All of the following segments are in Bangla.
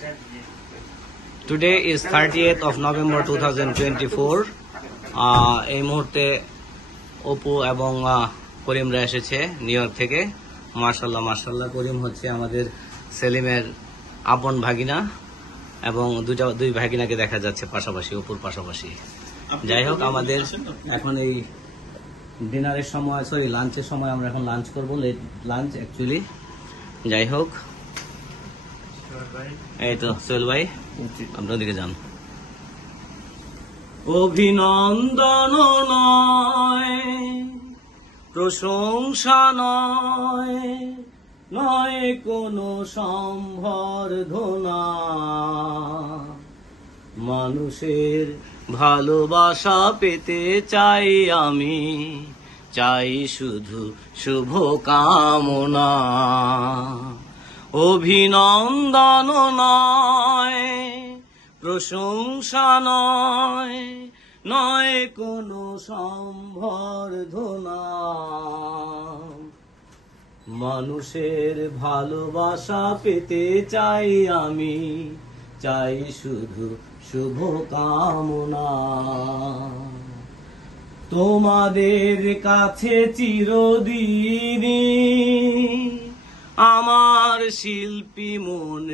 Today is 30th of November 2024. এই মুহূর্তে অপু এবং করিমরা এসেছে নিউ ইয়র্ক থেকে। মাশাআল্লাহ মাশাআল্লাহ, করিম হচ্ছে আমাদের সেলিমের আপন ভাগিনা এবং দুই ভাগিনাকে দেখা যাচ্ছে পাশাপাশি, অপুর পাশাপাশি। যাই হোক, আমাদের এখন এই ডিনারের সময়, লাঞ্চের সময়, আমরা এখন লাঞ্চ করবো, লেট লাঞ্চ অ্যাকচুয়ালি। যাই হোক, এই তো সোহেল ভাই, আপনার দিকে যান। অভিনন্দন নয়, প্রশংসা নয়, নয় কোনো সম্বর্ধনা, মানুষের ভালোবাসা পেতে চাই আমি, চাই শুধু শুভ কামনা। অভিনন্দন নয়, প্রশংসা নয়, নয় কোনো সম্বর্ধনা, মানুষের ভালোবাসা পেতে চাই আমি, চাই শুধু শুভ কামনা। তোমাদের কাছে চিরদিনই আমার শিল্পী মন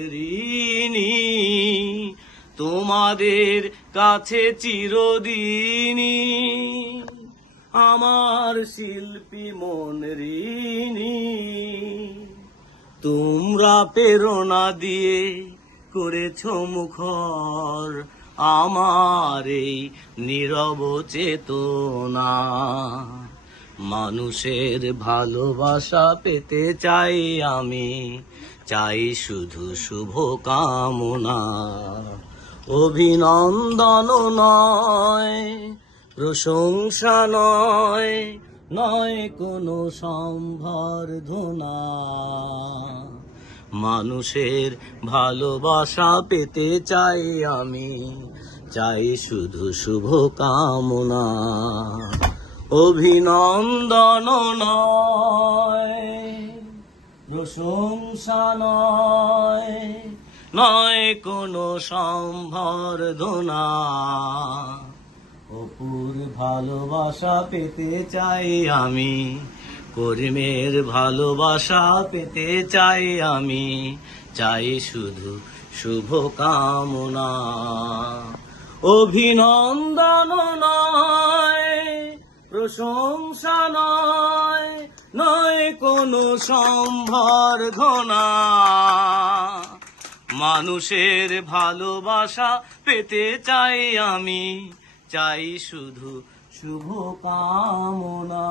ঋণী, তোমাদের কাছে চিরদিনই আমার শিল্পী মন ঋণী। তোমরা প্রেরণা দিয়ে করেছ মুখর আমার এই নীরব চেতনা, মানুষের ভালোবাসা পেতে চাই আমি, চাই শুধু শুভ কামনা। অভিনন্দন নয়, প্রশংসা নয়, নয় কোনো সম্বর্ধনা, মানুষের ভালোবাসা পেতে চাই আমি, চাই শুধু শুভ কামনা। অভিনন্দন নয়, প্রশংসা নয়, নয় কোনো সম্বর্ধনা, অপুর ভালোবাসা পেতে চাই আমি, করিমের ভালোবাসা পেতে চাই আমি, চাই শুধু শুভ কামনা। অভিনন্দন নয়, প্রশংসা নয়, নয় কোনো সম্বর্ধনা, মানুষের ভালোবাসা পেতে চাই আমি, চাই শুধু শুভ কামনা।